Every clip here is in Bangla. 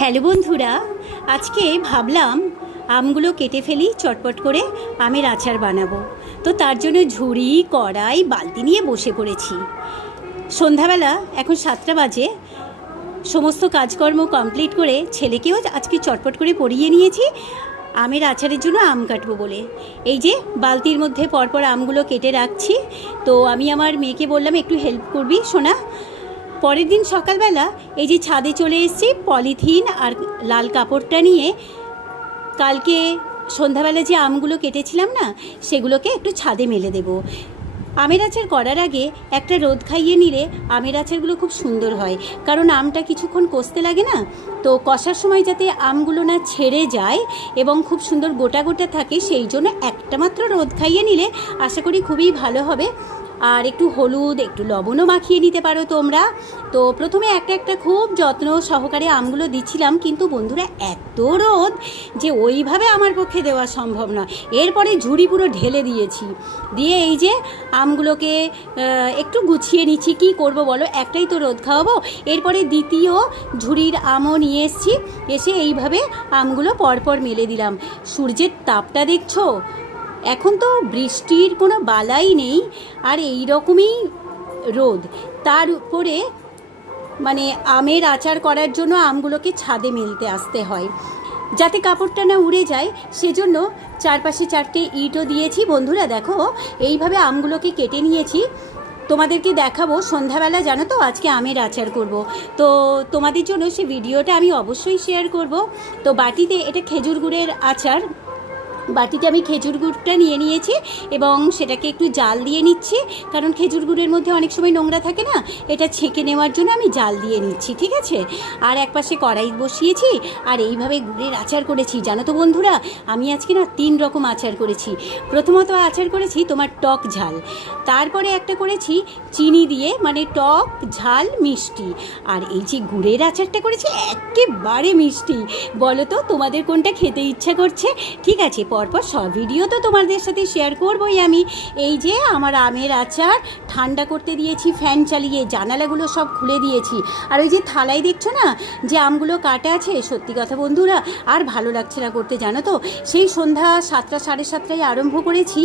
হ্যালো বন্ধুরা, আজকে ভাবলাম আমগুলো কেটে ফেলি, চটপট করে আমের আচার বানাবো। তো তার জন্য ঝুড়ি, কড়াই, বালতি নিয়ে বসে পড়েছি। সন্ধ্যাবেলা এখন সাতটা বাজে, সমস্ত কাজকর্ম কমপ্লিট করে ছেলেকেও আজকে চটপট করে পরিয়ে নিয়েছি, আমের আচারের জন্য আম কাটবো বলে। এই যে বালতির মধ্যে পরপর আমগুলো কেটে রাখছি, তো আমি আমার মেয়েকে বললাম, একটু হেল্প করবি সোনা? পরের দিন সকালবেলা এই যে ছাদে চলে এসেছি, পলিথিন আর লাল কাপড়টা নিয়ে কালকে সন্ধ্যাবেলা যে আমগুলো কেটেছিলাম না, সেগুলোকে একটু ছাদে মেলে দেব। আমের আচার করার আগে একটা রোদ খাইয়ে নিলে আমের আচারগুলো খুব সুন্দর হয়, কারণ আমটা কিছুক্ষণ কষতে লাগে না, তো কষার সময় যাতে আমগুলো না ছেড়ে যায় এবং খুব সুন্দর গোটা গোটা থাকে, সেই জন্য একটা মাত্র রোদ খাইয়ে নিলে আশা করি খুবই ভালো হবে। আর একটু হলুদ, একটু লবণও মাখিয়ে নিতে পারো তোমরা। তো প্রথমে একটা একটা খুব যত্ন সহকারে আমগুলো দিচ্ছিলাম, কিন্তু বন্ধুরা এত রোদ যে ওইভাবে আমার পক্ষে দেওয়া সম্ভব নয়। এরপরে ঝুড়ি পুরো ঢেলে দিয়েছি। দিয়ে এই যে আমগুলোকে একটু গুছিয়ে নিচ্ছি। কি করব বলো? একটাই তো রোদ খাওয়াবো। এরপরে দ্বিতীয় ঝুড়ির আমও নিয়ে এসেছি। এসে এইভাবে আমগুলো পরপর মেলে দিলাম। সূর্যের তাপটা দেখছ? এখন তো বৃষ্টির কোনো বালাই নেই আর এই রকমই রোদ। তার উপরে মানে আমের আচার করার জন্য আমগুলোকে ছাদে মেলতে আসতে হয়। যাতে কাপড়টা না উড়ে যায়, সেজন্য চারপাশে চারটে ইটও দিয়েছি। বন্ধুরা, দেখো, এইভাবে আমগুলোকে কেটে নিয়েছি। তোমাদেরকে দেখাবো সন্ধ্যাবেলা, জানো তো, আজকে আমের আচার করব। তো তোমাদের জন্য সে ভিডিওটা আমি অবশ্যই শেয়ার করব। তো বাটিতে এটা খেজুর গুড়ের আচার বাটিতে আমি খেজুর গুড়টা নিয়ে নিয়েছি এবং সেটাকে একটু জাল দিয়ে নিচ্ছি। কারণ খেজুর গুড়ের মধ্যে অনেক সময় নোংরা থাকে না, এটা ছেঁকে নেওয়ার জন্য আমি জাল দিয়ে নিচ্ছি, ঠিক আছে? আর এক পাশে কড়াই বসিয়েছি আর এইভাবে গুড়ের আচার করেছি। জানো তো বন্ধুরা, আমি আজকে না তিন রকম আচার করেছি। প্রথমত আচার করেছি তোমার টক ঝাল, তারপরে একটা করেছি চিনি দিয়ে মানে টক ঝাল মিষ্টি। আর এই যে গুড়ের আচারটা করেছি, একেবারে মিষ্টি। বলো তো, তোমাদের কোনটা খেতে ইচ্ছা করছে? ঠিক আছে পরপর সব ভিডিও তো তোমাদের সাথে শেয়ার করবই আমি। এই যে আমার আমের আচার ঠান্ডা করতে দিয়েছি, ফ্যান চালিয়ে, জানালাগুলো সব খুলে দিয়েছি। আর ওই যে থালায় দেখছ না, যে আমগুলো কাটা আছে? সত্যি কথা বন্ধুরা, আর ভালো লাগছে না করতে, জানো তো? সেই সন্ধ্যা সাতটা, সাড়ে সাতটায় আরম্ভ করেছি,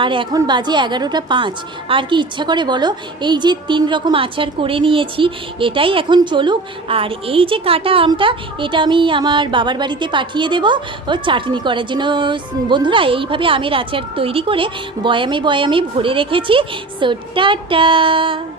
আর এখন বাজে এগারোটা পাঁচ। আর কি ইচ্ছা করে বলো? এই যে তিন রকম আচার করে নিয়েছি, এটাই এখন চলুক। আর এই যে কাটা আমটা, এটা আমি আমার বাবার বাড়িতে পাঠিয়ে দেব, ও চাটনি করার জন্য। বন্ধুরা, এইভাবে আমের আচার তৈরি করে বয়ামে বয়ামে ভরে রেখেছি। So Ta-da!